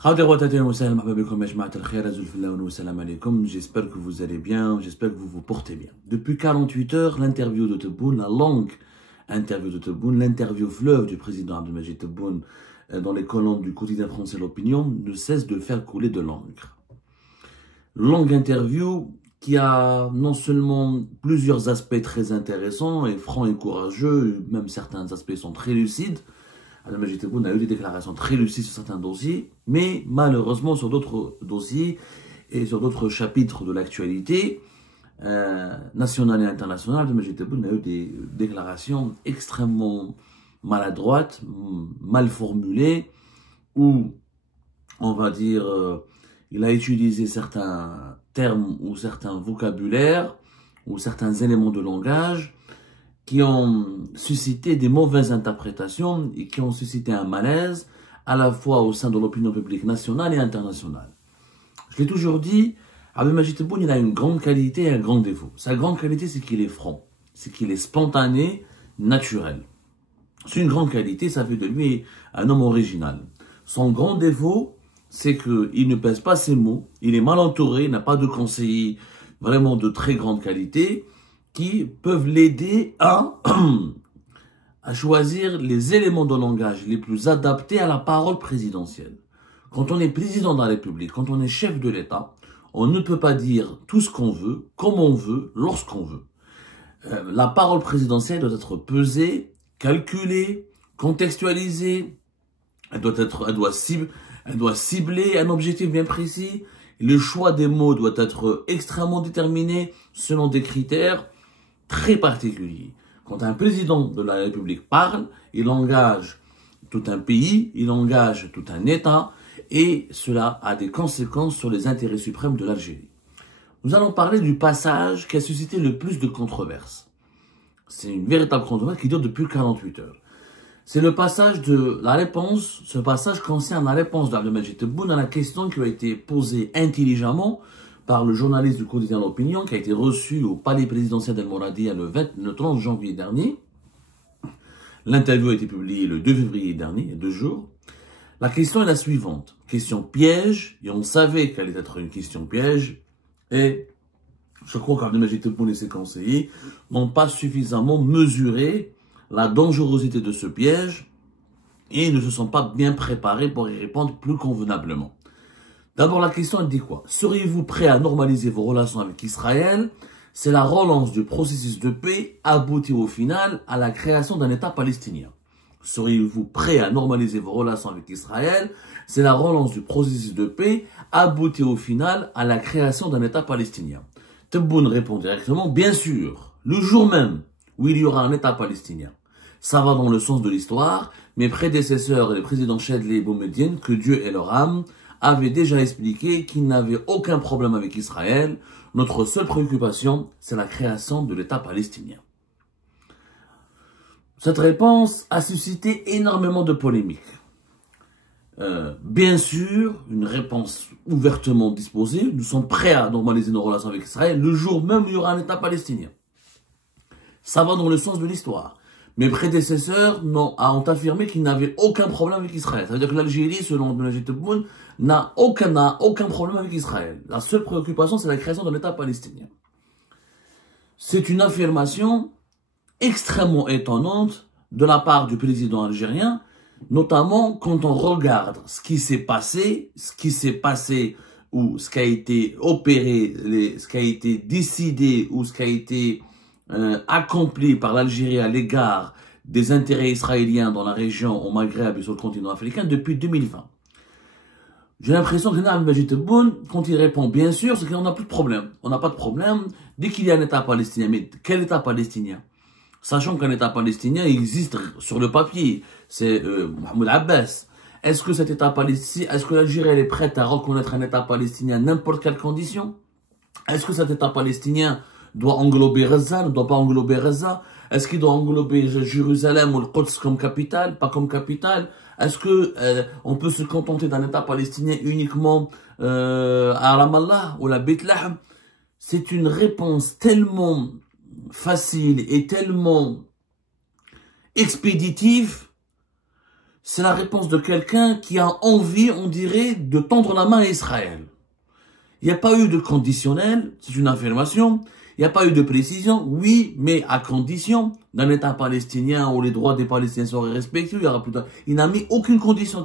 J'espère que vous allez bien, j'espère que vous vous portez bien. Depuis 48 heures, l'interview de Tebboune, la longue interview de Tebboune, l'interview fleuve du président Abdelmajid Tebboune dans les colonnes du quotidien français L'Opinion ne cesse de faire couler de l'encre. Longue interview qui a non seulement plusieurs aspects très intéressants et francs et courageux, même certains aspects sont très lucides. Abdelmajid Tebboune a eu des déclarations très lucides sur certains dossiers, mais malheureusement sur d'autres dossiers et sur d'autres chapitres de l'actualité nationale et internationale, Abdelmajid Tebboune a eu des déclarations extrêmement maladroites, mal formulées, où on va dire il a utilisé certains termes ou certains vocabulaires ou certains éléments de langage qui ont suscité des mauvaises interprétations et qui ont suscité un malaise à la fois au sein de l'opinion publique nationale et internationale. Je l'ai toujours dit, Abdelmajid Tebboune, il a une grande qualité et un grand défaut. Sa grande qualité, c'est qu'il est franc, c'est qu'il est spontané, naturel. C'est une grande qualité, ça fait de lui un homme original. Son grand défaut, c'est qu'il ne pèse pas ses mots, il est mal entouré, il n'a pas de conseillers vraiment de très grande qualité, qui peuvent l'aider à choisir les éléments de langage les plus adaptés à la parole présidentielle. Quand on est président de la République, quand on est chef de l'État, on ne peut pas dire tout ce qu'on veut, comme on veut, lorsqu'on veut. La parole présidentielle doit être pesée, calculée, contextualisée, elle doit cibler un objectif bien précis. Le choix des mots doit être extrêmement déterminé selon des critères très particulier. Quand un président de la République parle, il engage tout un pays, il engage tout un État, et cela a des conséquences sur les intérêts suprêmes de l'Algérie. Nous allons parler du passage qui a suscité le plus de controverses. C'est une véritable controverse qui dure depuis 48 heures. C'est le passage de la réponse, ce passage concerne la réponse d'Abdelmajid Tebboune à la question qui a été posée intelligemment par le journaliste du quotidien L'Opinion qui a été reçu au palais présidentiel d'El Mouradia le 30 janvier dernier. L'interview a été publiée le 2 février dernier, il y a 2 jours. La question est la suivante. Question piège, et on savait qu'elle allait être une question piège, et je crois qu'Abdelmajid Tebboune et ses conseillers n'ont pas suffisamment mesuré la dangerosité de ce piège et ne se sont pas bien préparés pour y répondre plus convenablement. D'abord, la question, elle dit quoi? Seriez-vous prêt à normaliser vos relations avec Israël? C'est la relance du processus de paix aboutit au final à la création d'un État palestinien. Seriez-vous prêt à normaliser vos relations avec Israël? C'est la relance du processus de paix aboutit au final à la création d'un État palestinien. Tebboune répond directement, bien sûr, le jour même où il y aura un État palestinien. Ça va dans le sens de l'histoire. Mes prédécesseurs et le président Chadli et Boumediene, que Dieu ait leur âme, avait déjà expliqué qu'ils n'avaient aucun problème avec Israël. Notre seule préoccupation, c'est la création de l'État palestinien. Cette réponse a suscité énormément de polémiques. Bien sûr, une réponse ouvertement disposée. Nous sommes prêts à normaliser nos relations avec Israël le jour même où il y aura un État palestinien. Ça va dans le sens de l'histoire. Mes prédécesseurs ont affirmé qu'ils n'avaient aucun problème avec Israël. Ça veut dire que l'Algérie, selon Abdelmajid Tebboune, n'a aucun problème avec Israël. La seule préoccupation, c'est la création d'un État palestinien. C'est une affirmation extrêmement étonnante de la part du président algérien, notamment quand on regarde ce qui s'est passé ou ce qui a été opéré, ce qui a été décidé ou ce qui a été accompli par l'Algérie à l'égard des intérêts israéliens dans la région, au Maghreb et sur le continent africain depuis 2020. J'ai l'impression que Abdelmajid Tebboune, quand il répond bien sûr, c'est qu'on n'a plus de problème. On n'a pas de problème dès qu'il y a un État palestinien. Mais quel État palestinien? Sachant qu'un État palestinien existe sur le papier, c'est Mahmoud Abbas. Est-ce que cet État palestinien, est-ce que l'Algérie est prête à reconnaître un État palestinien à n'importe quelle condition? Est-ce que cet État palestinien doit englober Gaza, ne doit pas englober Gaza? Est-ce qu'il doit englober Jérusalem ou le Quds comme capitale, pas comme capitale? Est-ce que on peut se contenter d'un État palestinien uniquement à Ramallah ou à Beit Lahm? C'est une réponse tellement facile et tellement expéditive c'est la réponse de quelqu'un qui a envie, on dirait, de tendre la main à Israël. Il n'y a pas eu de conditionnel, c'est une affirmation. Il n'y a pas eu de précision, oui, mais à condition d'un État palestinien où les droits des Palestiniens seraient respectés. Il n'a mis aucune condition.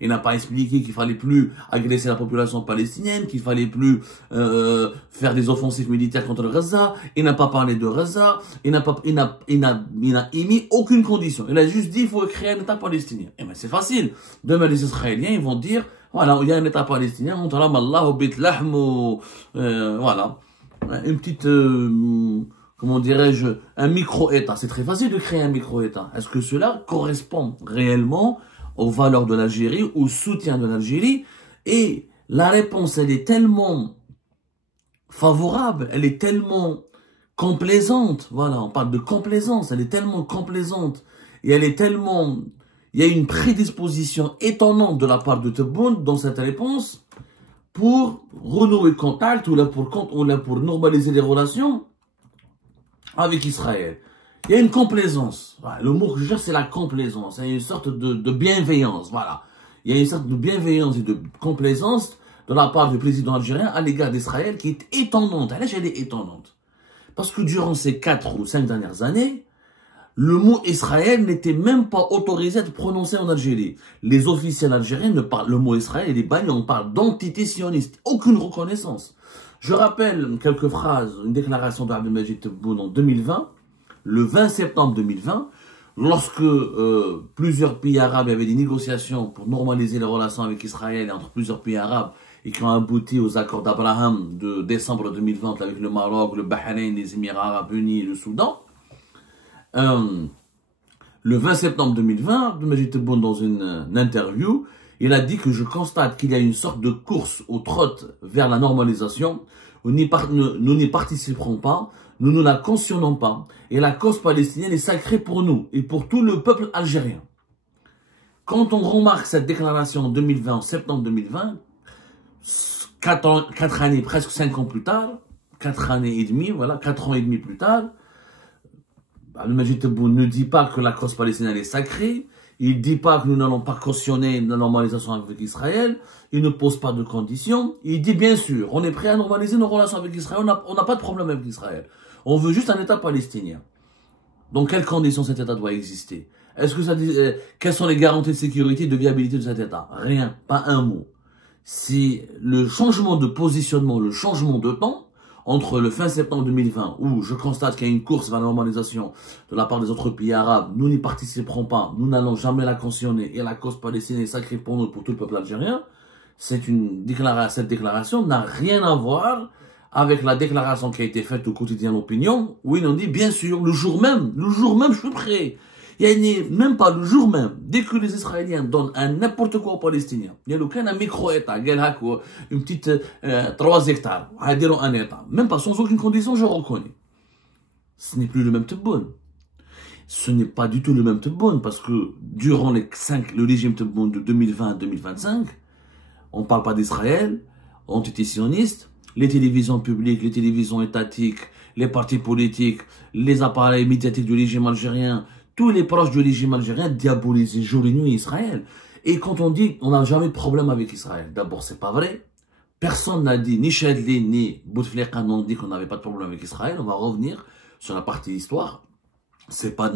Il n'a pas expliqué qu'il fallait plus agresser la population palestinienne, qu'il fallait plus faire des offensives militaires contre Gaza. Il n'a pas parlé de Gaza. Il n'a émis aucune condition. Il a juste dit qu'il faut créer un État palestinien. Eh ben c'est facile. Demain les Israéliens ils vont dire voilà, il y a un État palestinien, voilà. Une petite, comment dirais-je, un micro-État. C'est très facile de créer un micro-État. Est-ce que cela correspond réellement aux valeurs de l'Algérie, au soutien de l'Algérie? Et la réponse, elle est tellement favorable, elle est tellement complaisante. Voilà, on parle de complaisance. Elle est tellement complaisante et elle est tellement... Il y a une prédisposition étonnante de la part de Tebboune dans cette réponse pour renouer contact ou là pour normaliser les relations avec Israël. Il y a une complaisance. Voilà, le mot que je cherche, c'est la complaisance. Il y a une sorte de bienveillance. Voilà. Il y a une sorte de bienveillance et de complaisance de la part du président algérien à l'égard d'Israël qui est étonnante. Elle est étonnante. Parce que durant ces 4 ou 5 dernières années, le mot Israël n'était même pas autorisé à être prononcé en Algérie. Les officiels algériens ne parlent, le mot Israël, il est banni, on parle d'entité sioniste. Aucune reconnaissance. Je rappelle quelques phrases, une déclaration d'Abdelmajid Tebboune en 2020, le 20 septembre 2020, lorsque plusieurs pays arabes avaient des négociations pour normaliser les relations avec Israël et entre plusieurs pays arabes et qui ont abouti aux accords d'Abraham de décembre 2020 avec le Maroc, le Bahreïn, les Émirats arabes unis et le Soudan. Le 20 septembre 2020, Abdelmajid Tebboune, dans une interview, il a dit que je constate qu'il y a une sorte de course au trot vers la normalisation. Nous n'y participerons pas, nous ne la cautionnons pas. Et la cause palestinienne est sacrée pour nous et pour tout le peuple algérien. Quand on remarque cette déclaration en 2020, en septembre 2020, 4 années, presque 5 ans plus tard, 4 années et demie, voilà, 4 ans et demi plus tard, Abdelmajid Tebboune ne dit pas que la cause palestinienne est sacrée, il ne dit pas que nous n'allons pas cautionner la normalisation avec Israël, il ne pose pas de conditions, il dit bien sûr, on est prêt à normaliser nos relations avec Israël, on n'a pas de problème avec Israël, on veut juste un État palestinien. Dans quelles conditions cet État doit exister? Est-ce que ça dit, quelles sont les garanties de sécurité et de viabilité de cet État? Rien, pas un mot. C'est le changement de positionnement, le changement de temps, entre le fin septembre 2020, où je constate qu'il y a une course vers la normalisation de la part des autres pays arabes, nous n'y participerons pas, nous n'allons jamais la cautionner, et la cause palestinienne est sacrée pour nous, pour tout le peuple algérien, cette déclaration n'a rien à voir avec la déclaration qui a été faite au quotidien L'Opinion, où ils ont dit, bien sûr, le jour même, je suis prêt. Il n'y a même pas le jour même, dès que les Israéliens donnent un n'importe quoi aux Palestiniens, il y a aucun micro-État, une petite 3 hectares, à dire un État, même pas sans aucune condition, je reconnais. Ce n'est plus le même Tebboune. Ce n'est pas du tout le même Tebboune, parce que durant le régime Tebboune de 2020 à 2025, on ne parle pas d'Israël, entité sioniste, les télévisions publiques, les télévisions étatiques, les partis politiques, les appareils médiatiques du régime algérien, tous les proches du régime algérien diabolisaient jour et nuit Israël. Et quand on dit on n'a jamais de problème avec Israël, d'abord c'est pas vrai. Personne n'a dit, ni Chadli ni Bouteflika n'ont dit qu'on n'avait pas de problème avec Israël. On va revenir sur la partie histoire. C'est pas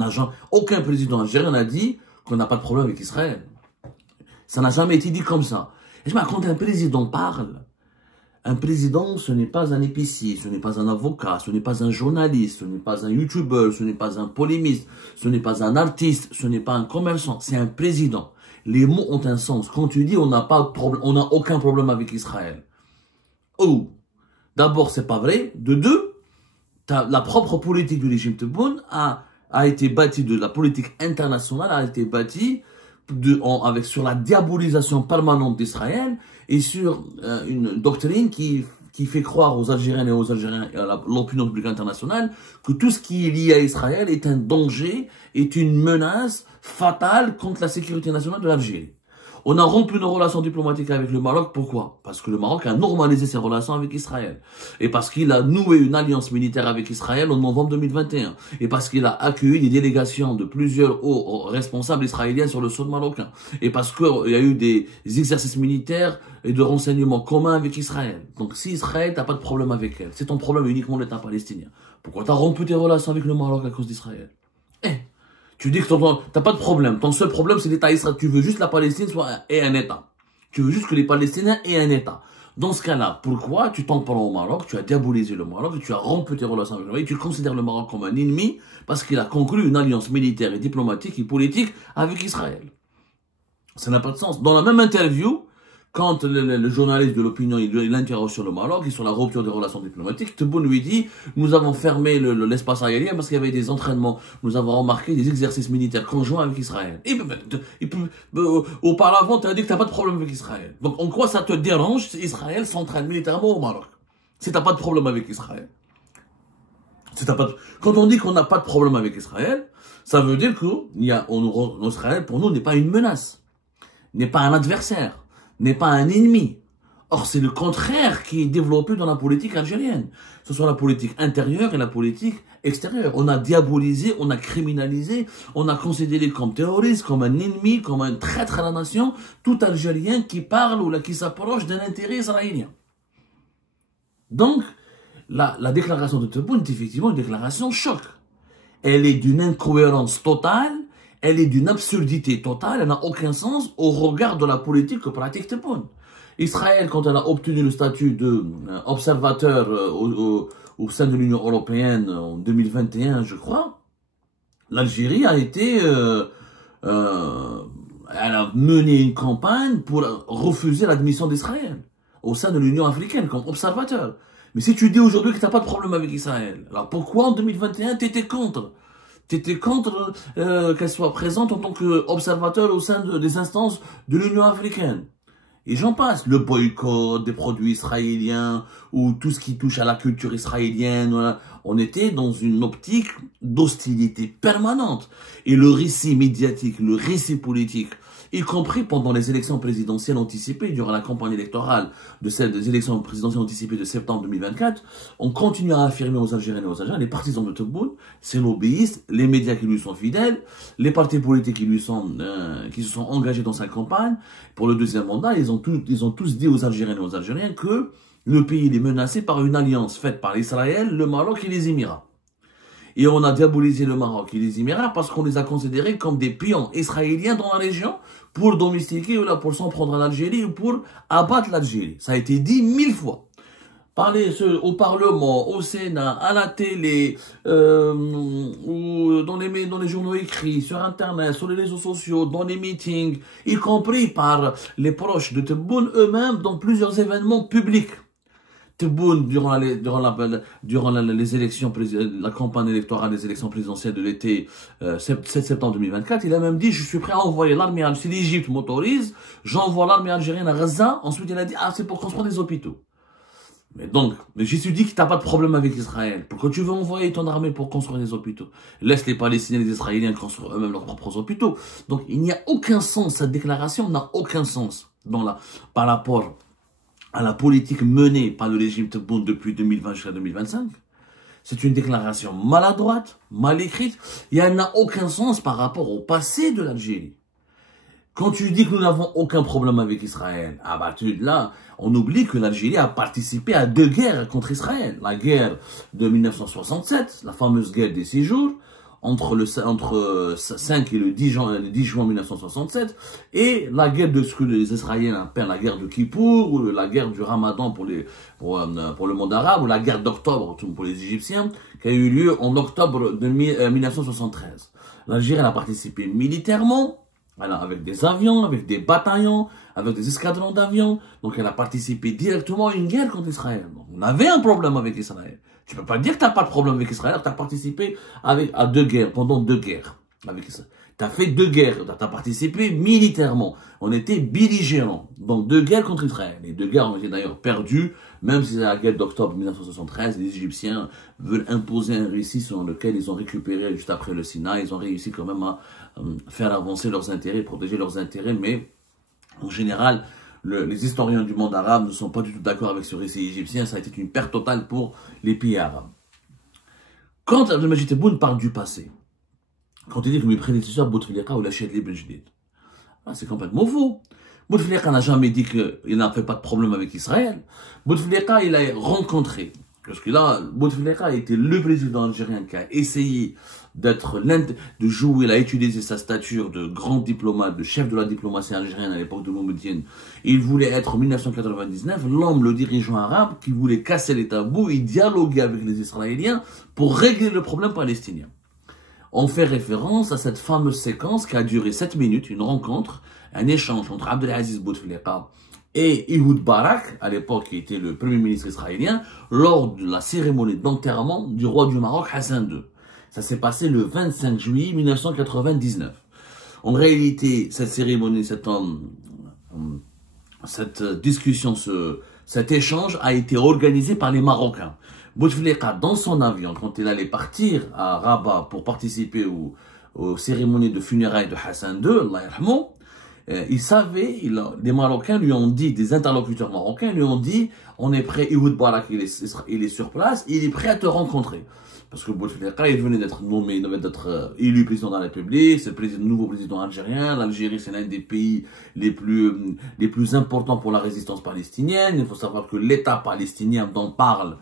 aucun président algérien n'a dit qu'on n'a pas de problème avec Israël. Ça n'a jamais été dit comme ça. Et quand un président parle, un président, ce n'est pas un épicier, ce n'est pas un avocat, ce n'est pas un journaliste, ce n'est pas un youtubeur, ce n'est pas un polémiste, ce n'est pas un artiste, ce n'est pas un commerçant, c'est un président. Les mots ont un sens. Quand tu dis on n'a aucun problème avec Israël. Oh, d'abord c'est pas vrai. De deux, la propre politique du régime Tebboune a été bâtie la politique internationale a été bâtie sur la diabolisation permanente d'Israël et sur une doctrine qui fait croire aux Algériens et aux Algériens et à l'opinion publique internationale que tout ce qui est lié à Israël est un danger, est une menace fatale contre la sécurité nationale de l'Algérie. On a rompu nos relations diplomatiques avec le Maroc. Pourquoi? Parce que le Maroc a normalisé ses relations avec Israël. Et parce qu'il a noué une alliance militaire avec Israël en novembre 2021. Et parce qu'il a accueilli des délégations de plusieurs hauts responsables israéliens sur le sol marocain. Et parce qu'il y a eu des exercices militaires et de renseignements communs avec Israël. Donc si Israël, t'as pas de problème avec elle. C'est ton problème uniquement l'État palestinien. Pourquoi t'as rompu tes relations avec le Maroc à cause d'Israël? Tu dis que t'as pas de problème. Ton seul problème, c'est l'État Israël. Tu veux juste la Palestine ait un État. Tu veux juste que les Palestiniens aient un État. Dans ce cas-là, pourquoi tu t'en prends au Maroc, tu as diabolisé le Maroc, tu as rompu tes relations avec le Maroc, tu considères le Maroc comme un ennemi parce qu'il a conclu une alliance militaire et diplomatique et politique avec Israël. Ça n'a pas de sens. Dans la même interview, quand le journaliste de l'opinion, il interroge sur le Maroc et sur la rupture des relations diplomatiques, Tebboune lui dit, nous avons fermé l'espace aérien parce qu'il y avait des entraînements. Nous avons remarqué des exercices militaires conjoints avec Israël. Auparavant, tu as dit que tu n'as pas de problème avec Israël. Donc, en quoi ça te dérange si Israël s'entraîne militairement au Maroc? Si tu n'as pas de problème avec Israël. Quand on dit qu'on n'a pas de problème avec Israël, ça veut dire que Israël, pour nous, n'est pas une menace, n'est pas un adversaire, n'est pas un ennemi. Or, c'est le contraire qui est développé dans la politique algérienne. Ce soit la politique intérieure et la politique extérieure. On a diabolisé, on a criminalisé, on a considéré comme terroriste, comme un ennemi, comme un traître à la nation, tout Algérien qui parle ou qui s'approche d'un intérêt israélien. Donc, la déclaration de Tebboune est effectivement une déclaration choc. Elle est d'une incohérence totale, elle est d'une absurdité totale, elle n'a aucun sens au regard de la politique que pratique Tebboune. Israël, quand elle a obtenu le statut d'observateur au sein de l'Union européenne en 2021, je crois, l'Algérie a été... elle a mené une campagne pour refuser l'admission d'Israël au sein de l'Union africaine comme observateur. Mais si tu dis aujourd'hui que tu n'as pas de problème avec Israël, alors pourquoi en 2021 tu étais contre? Tu étais contre qu'elle soit présente en tant qu'observateur au sein des instances de l'Union africaine. Et j'en passe, le boycott des produits israéliens ou tout ce qui touche à la culture israélienne. On était dans une optique d'hostilité permanente. Et le récit médiatique, le récit politique, y compris pendant les élections présidentielles anticipées, durant la campagne électorale des élections présidentielles anticipées de septembre 2024, on continue à affirmer aux Algériens et aux Algériens, les partisans de Tebboune, ses lobbyistes, les médias qui lui sont fidèles, les partis politiques qui se sont engagés dans sa campagne. Pour le deuxième mandat, ils ont tous dit aux Algériens et aux Algériens que le pays est menacé par une alliance faite par Israël, le Maroc et les Émirats. Et on a diabolisé le Maroc et les Émirats parce qu'on les a considérés comme des pions israéliens dans la région pour domestiquer ou là pour s'en prendre à l'Algérie ou pour abattre l'Algérie. Ça a été dit 1000 fois. Parler au Parlement, au Sénat, à la télé, ou dans les journaux écrits, sur Internet, sur les réseaux sociaux, dans les meetings, y compris par les proches de Tebboune eux-mêmes dans plusieurs événements publics. Tebboune, durant les élections, la campagne électorale des élections présidentielles de l'été 7 septembre 2024, il a même dit, je suis prêt à envoyer l'armée algérienne, si l'Égypte m'autorise, j'envoie l'armée algérienne à Gaza. Ensuite, il a dit, c'est pour construire des hôpitaux. Mais donc, j'ai su dit que t'as pas de problème avec Israël. Pourquoi tu veux envoyer ton armée pour construire des hôpitaux? Laisse les Palestiniens et les Israéliens construire eux-mêmes leurs propres hôpitaux. Donc, il n'y a aucun sens, cette déclaration n'a aucun sens par rapport à la politique menée par le régime Tebboune depuis 2020 jusqu'à 2025. C'est une déclaration maladroite, mal écrite, et elle n'a aucun sens par rapport au passé de l'Algérie. Quand tu dis que nous n'avons aucun problème avec Israël, là, on oublie que l'Algérie a participé à 2 guerres contre Israël. La guerre de 1967, la fameuse guerre des 6 jours, entre 5 et le 10 juin 1967, et la guerre de ce que les Israéliens appellent la guerre de Kippour, ou la guerre du Ramadan pour le monde arabe, ou la guerre d'octobre pour les Égyptiens, qui a eu lieu en octobre de 1973. L'Algérie a participé militairement, avec des avions, avec des bataillons, avec des escadrons d'avions. Donc elle a participé directement à une guerre contre Israël. Donc, on avait un problème avec Israël. Tu peux pas dire que tu n'as pas de problème avec Israël, tu as participé à 2 guerres, pendant 2 guerres avec Israël. Tu as fait 2 guerres, tu as participé militairement. On était belligérants dans 2 guerres contre Israël. Les 2 guerres ont été d'ailleurs perdues, même si c'est la guerre d'octobre 1973, les Égyptiens veulent imposer un récit selon lequel ils ont récupéré juste après le Sinaï. Ils ont réussi quand même à faire avancer leurs intérêts, protéger leurs intérêts, mais En général, les historiens du monde arabe ne sont pas du tout d'accord avec ce récit égyptien. Ça a été une perte totale pour les pays arabes. Quand Abdelmajid Tebboune parle du passé, quand il dit que mes prédécesseurs, Bouteflika ou Lachid Ibn Jdid, c'est complètement faux. Bouteflika n'a jamais dit qu'il n'a fait pas de problème avec Israël. Bouteflika, il a rencontré, parce que là, Bouteflika était le président algérien qui a essayé de jouer, il a utilisé sa stature de grand diplomate, de chef de la diplomatie algérienne à l'époque de Boumediene. Il voulait être en 1999 l'homme, le dirigeant arabe qui voulait casser les tabous et dialoguer avec les Israéliens pour régler le problème palestinien. On fait référence à cette fameuse séquence qui a duré 7 minutes, une rencontre, un échange entre Abdelaziz Bouteflika et Ehud Barak, à l'époque qui était le premier ministre israélien, lors de la cérémonie d'enterrement du roi du Maroc Hassan II. Ça s'est passé le 25 juillet 1999. En réalité, cette cérémonie, cette discussion, cet échange a été organisé par les Marocains. Bouteflika, dans son avion, quand il allait partir à Rabat pour participer aux cérémonies de funérailles de Hassan II, Allah yarhamou, il savait, les Marocains lui ont dit, des interlocuteurs marocains lui ont dit, on est prêt, Ehud Barak, il est sur place, il est prêt à te rencontrer. Parce que Bouteflika, il venait d'être nommé, il venait d'être élu président de la République, c'est le nouveau président algérien. L'Algérie, c'est l'un des pays les plus importants pour la résistance palestinienne. Il faut savoir que l'État palestinien dont parle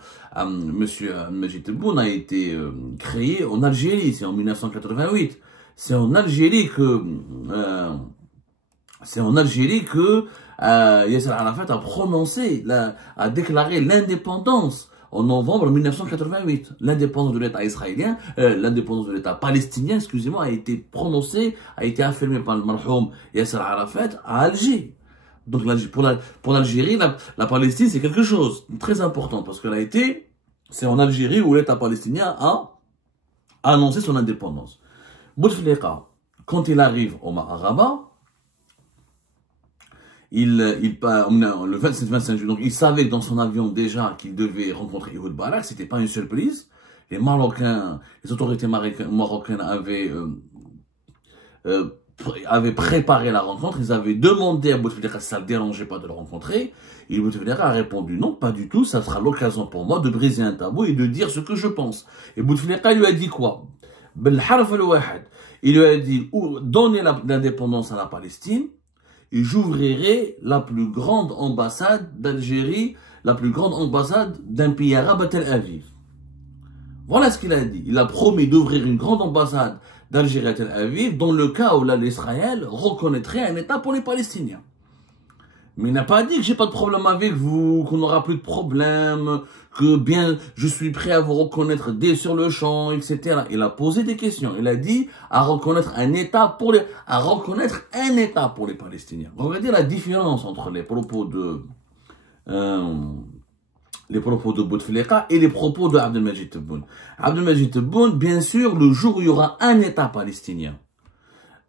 Monsieur Majid Tebboune a été créé en Algérie, c'est en 1988. C'est en Algérie que Yasser Arafat a prononcé, a déclaré l'indépendance en novembre 1988. L'indépendance de l'État israélien, l'indépendance de l'État palestinien, excusez-moi, a été prononcée, a été affirmée par le marhoum Yasser Arafat à Alger. Donc pour l'Algérie, la Palestine, c'est quelque chose de très important parce que c'est en Algérie où l'État palestinien a annoncé son indépendance. Bouteflika, quand il arrive au Rabat, le 27-25 juillet, donc il savait dans son avion déjà qu'il devait rencontrer Ehud Barak, c'était pas une surprise. Les autorités marocaines avaient préparé la rencontre, ils avaient demandé à Bouteflika si ça ne dérangeait pas de le rencontrer. Et Bouteflika a répondu non, pas du tout, ça sera l'occasion pour moi de briser un tabou et de dire ce que je pense. Et Bouteflika lui a dit quoi? Il lui a dit, donnez l'indépendance à la Palestine, et j'ouvrirai la plus grande ambassade d'Algérie, la plus grande ambassade d'un pays arabe à Tel Aviv. Voilà ce qu'il a dit. Il a promis d'ouvrir une grande ambassade d'Algérie à Tel Aviv, dans le cas où l'Israël reconnaîtrait un État pour les Palestiniens. Mais il n'a pas dit que j'ai pas de problème avec vous, qu'on n'aura plus de problème, que bien, je suis prêt à vous reconnaître dès sur le champ, etc. Il a posé des questions. Il a dit à reconnaître un État pour les Palestiniens. Regardez la différence entre les propos de Bouteflika et les propos de Abdelmajid Tebboune. Abdelmajid Tebboune, bien sûr, le jour où il y aura un État palestinien.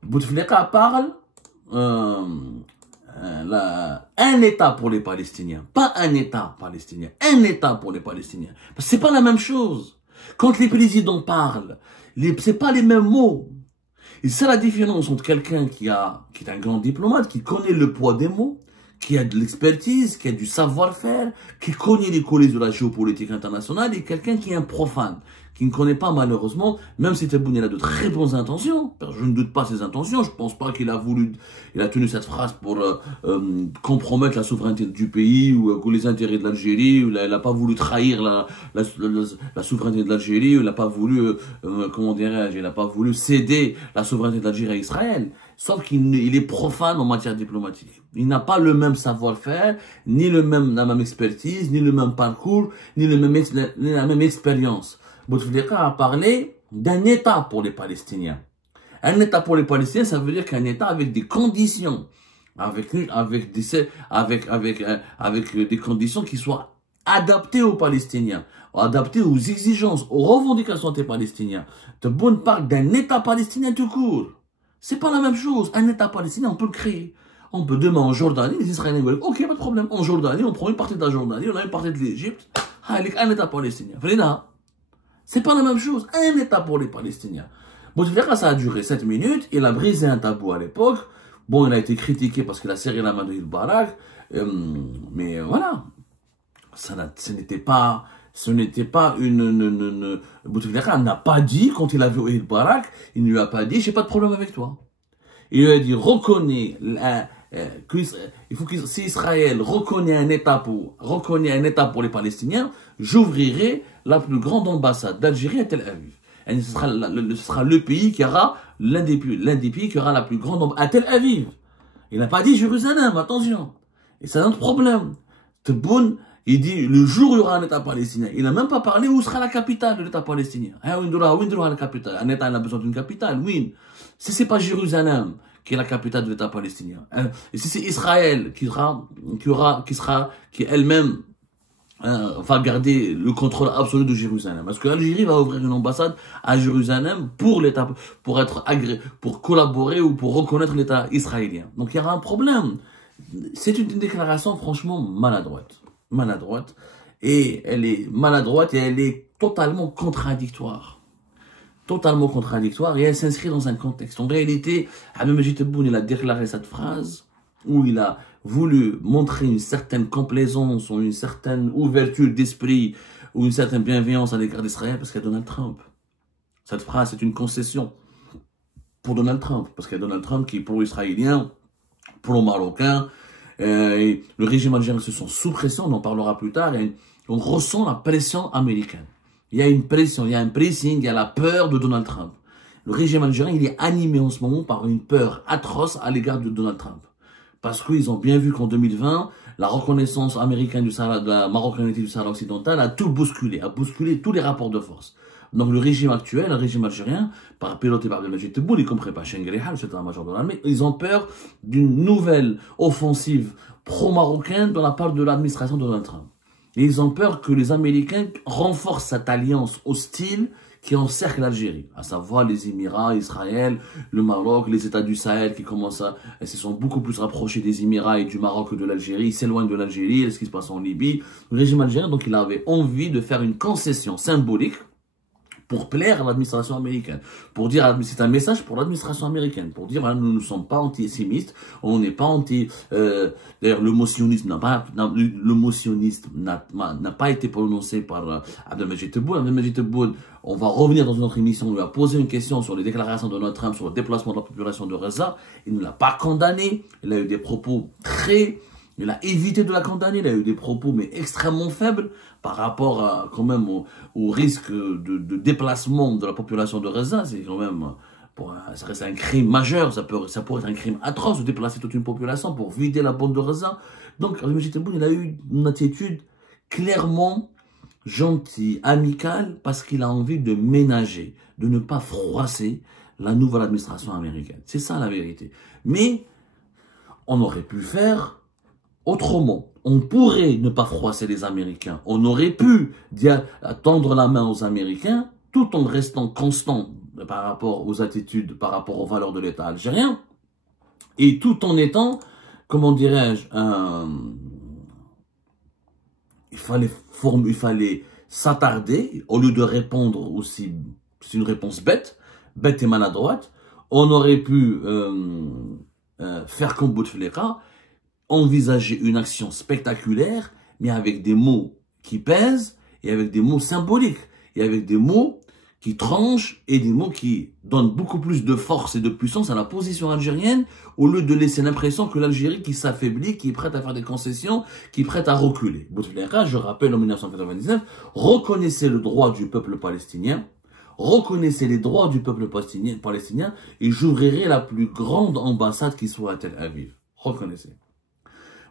Bouteflika parle un État pour les Palestiniens, pas un État palestinien, un État pour les Palestiniens. Parce que c'est pas la même chose. Quand les présidents parlent, c'est pas les mêmes mots. Et c'est la différence entre quelqu'un qui est un grand diplomate, qui connaît le poids des mots, qui a de l'expertise, qui a du savoir-faire, qui connaît les coulisses de la géopolitique internationale, et quelqu'un qui est un profane, qui ne connaît pas malheureusement, même si Tebboune a de très bonnes intentions, je ne doute pas ses intentions, je pense pas qu'il a tenu cette phrase pour compromettre la souveraineté du pays ou les intérêts de l'Algérie, ou il n'a pas voulu trahir la souveraineté de l'Algérie, ou il n'a pas voulu, il n'a pas voulu céder la souveraineté de l'Algérie à Israël. Sauf qu'il est profane en matière diplomatique. Il n'a pas le même savoir-faire, ni la même expertise, ni le même parcours, ni la même expérience. Bouteflika a parlé d'un État pour les Palestiniens. Un État pour les Palestiniens, ça veut dire qu'un État avec des conditions, avec des conditions qui soient adaptées aux Palestiniens, adaptées aux exigences, aux revendications des Palestiniens. Tebboune parle d'un État palestinien tout court. C'est pas la même chose. Un État palestinien, on peut le créer. On peut demain en Jordanie, les Israéliens veulent, ok, pas de problème. En Jordanie, on prend une partie de la Jordanie, on a une partie de l'Égypte. Un État palestinien. C'est pas la même chose. Un État pour les Palestiniens. Bouteflika, ça a duré 7 minutes. Il a brisé un tabou à l'époque. Bon, il a été critiqué parce qu'il a serré la main de Mubarak, mais voilà, ce n'était pas Bouteflika n'a pas dit, quand il a vu Mubarak, il ne lui a pas dit, j'ai pas de problème avec toi. Il lui a dit, il faut que si Israël reconnaît un État pour les Palestiniens, j'ouvrirai la plus grande ambassade d'Algérie à Tel Aviv. Et ce sera le pays qui aura, l'un des pays qui aura la plus grande ambassade à Tel Aviv. Il n'a pas dit Jérusalem, attention. Et c'est un autre problème. Tebboune, il dit, le jour où il y aura un État palestinien, il n'a même pas parlé où sera la capitale de l'État palestinien. Où la capitale? Un État, il a besoin d'une capitale, oui. Si c'est pas Jérusalem, qui est la capitale de l'État palestinien, et si c'est Israël qui elle-même va garder le contrôle absolu de Jérusalem. Parce que l'Algérie va ouvrir une ambassade à Jérusalem pour l'État, pour collaborer ou pour reconnaître l'État israélien. Donc il y aura un problème. C'est une déclaration franchement maladroite. Et elle est totalement contradictoire. Et elle s'inscrit dans un contexte. En réalité, Abdelmajid Tebboune, il a déclaré cette phrase où il a voulu montrer une certaine complaisance ou une certaine ouverture d'esprit ou une certaine bienveillance à l'égard d'Israël parce qu'il y a Donald Trump. Cette phrase est une concession pour Donald Trump, parce qu'il y a Donald Trump qui est pro-israélien, pro-marocain, le régime algérien se sent sous pression, on en parlera plus tard, et on ressent la pression américaine. Il y a une pression, il y a un pressing, il y a la peur de Donald Trump. Le régime algérien, il est animé en ce moment par une peur atroce à l'égard de Donald Trump. Parce qu'ils ont bien vu qu'en 2020, la reconnaissance américaine de la marocanité du Sahara occidental a tout bousculé, a bousculé tous les rapports de force. Donc le régime actuel, le régime algérien, piloté par Abdelmajid Tebboune, y compris par Chengrihal, le secrétaire-major de l'armée, ils ont peur d'une nouvelle offensive pro-marocaine de la part de l'administration de Donald Trump. Et ils ont peur que les Américains renforcent cette alliance hostile qui encercle l'Algérie, à savoir les Émirats, Israël, le Maroc, les États du Sahel qui commencent à se sont beaucoup plus rapprochés des Émirats et du Maroc que de l'Algérie, ils s'éloignent de l'Algérie, ce qui se passe en Libye. Le régime algérien, donc, il avait envie de faire une concession symbolique pour plaire à l'administration américaine, pour dire, c'est un message pour l'administration américaine, pour dire, voilà, nous ne sommes pas anti-sémistes, on n'est pas d'ailleurs, le mot sioniste n'a pas été prononcé par Abdelmajid Tebboune. Abdelmajid Tebboune, on va revenir dans une autre émission, on lui a posé une question sur les déclarations de Donald Trump sur le déplacement de la population de Gaza, il ne l'a pas condamné, il a eu des propos il a évité de la condamner, il a eu des propos mais extrêmement faibles par rapport à, quand même au risque de déplacement de la population de Gaza. C'est quand même, ça reste un crime majeur, ça pourrait être un crime atroce de déplacer toute une population pour vider la bande de Gaza. Donc Abdelmajid Tebboune, il a eu une attitude clairement gentille, amicale, parce qu'il a envie de ménager, de ne pas froisser la nouvelle administration américaine. C'est ça la vérité. Mais on aurait pu faire autrement. On pourrait ne pas froisser les Américains. On aurait pu tendre la main aux Américains tout en restant constant par rapport aux attitudes, par rapport aux valeurs de l'État algérien et tout en étant, comment dirais-je, il fallait s'attarder au lieu de répondre aussi, c'est une réponse bête et maladroite. On aurait pu faire comme Bouteflika, envisager une action spectaculaire, mais avec des mots qui pèsent, et avec des mots symboliques, et avec des mots qui tranchent, et des mots qui donnent beaucoup plus de force et de puissance à la position algérienne, au lieu de laisser l'impression que l'Algérie qui s'affaiblit, qui est prête à faire des concessions, qui est prête à reculer. Bouteflika, je rappelle en 1999, reconnaissait le droit du peuple palestinien, reconnaissez les droits du peuple palestinien, et j'ouvrirai la plus grande ambassade qui soit à Tel Aviv. Reconnaissez.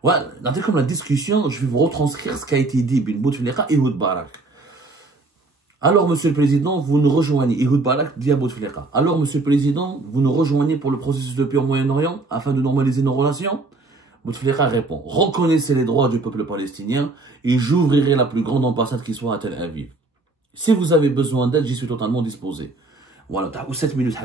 Voilà, comme la discussion, je vais vous retranscrire ce qui a été dit bin Bouteflika et Ehud Barak. Alors, Monsieur le Président, vous nous rejoignez. Ehud Barak dit à Bouteflika. Alors, Monsieur le Président, vous nous rejoignez pour le processus de paix au Moyen-Orient afin de normaliser nos relations? Bouteflika répond. Reconnaissez les droits du peuple palestinien et j'ouvrirai la plus grande ambassade qui soit à Tel Aviv. Si vous avez besoin d'aide, j'y suis totalement disposé. Voilà, t'as 7 minutes.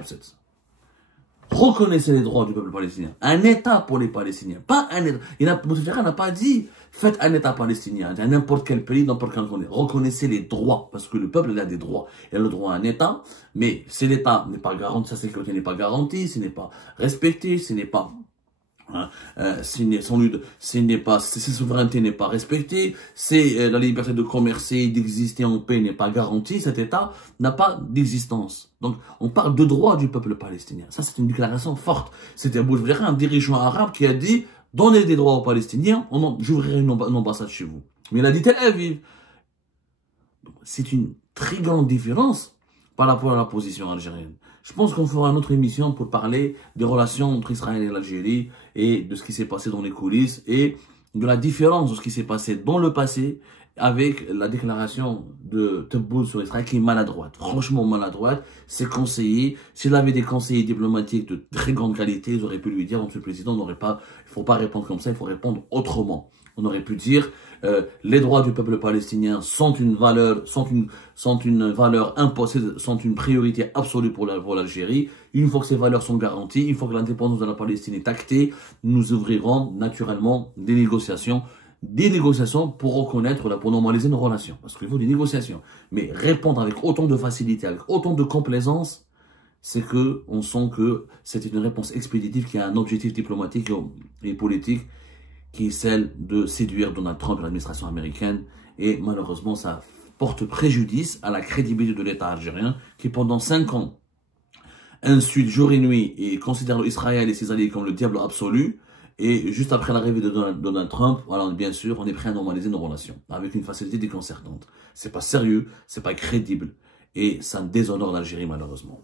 Reconnaissez les droits du peuple palestinien. Un État pour les Palestiniens. Pas un État. Bouteflika n'a pas dit faites un État palestinien. À n'importe quel pays, n'importe quel pays. Reconnaissez les droits. Parce que le peuple, il a des droits. Il a le droit à un État. Mais si l'État n'est pas garanti, sa sécurité n'est pas garantie, ce n'est pas respecté, ce n'est pas Hein, ses souverainetés n'est pas respectée, la liberté de commercer, d'exister en paix n'est pas garantie, cet État n'a pas d'existence. Donc, on parle de droit du peuple palestinien. Ça, c'est une déclaration forte. C'était Abou un dirigeant arabe qui a dit, donnez des droits aux Palestiniens, j'ouvrirai une ambassade chez vous. Mais il a dit Tel Aviv. C'est une très grande différence par rapport à la position algérienne. Je pense qu'on fera une autre émission pour parler des relations entre Israël et l'Algérie et de ce qui s'est passé dans les coulisses et de la différence de ce qui s'est passé dans le passé avec la déclaration de Tebboune sur Israël qui est maladroite, franchement maladroite. Ses conseillers, s'il avait des conseillers diplomatiques de très grande qualité, ils auraient pu lui dire, Monsieur le Président, il faut pas répondre comme ça, il faut répondre autrement. On aurait pu dire, les droits du peuple palestinien sont une valeur, imposée, sont une priorité absolue pour l'Algérie. Une fois que ces valeurs sont garanties, une fois que l'indépendance de la Palestine est actée, nous ouvrirons naturellement des négociations pour reconnaître, pour normaliser nos relations. Parce qu'il faut des négociations. Mais répondre avec autant de facilité, avec autant de complaisance, c'est que on sent que c'est une réponse expéditive qui a un objectif diplomatique et politique qui est celle de séduire Donald Trump et l'administration américaine. Et malheureusement, ça porte préjudice à la crédibilité de l'État algérien qui, pendant 5 ans, insulte jour et nuit et considère Israël et ses alliés comme le diable absolu. Et juste après l'arrivée de Donald Trump, voilà, bien sûr, on est prêt à normaliser nos relations avec une facilité déconcertante. C'est pas sérieux, c'est pas crédible et ça déshonore l'Algérie malheureusement.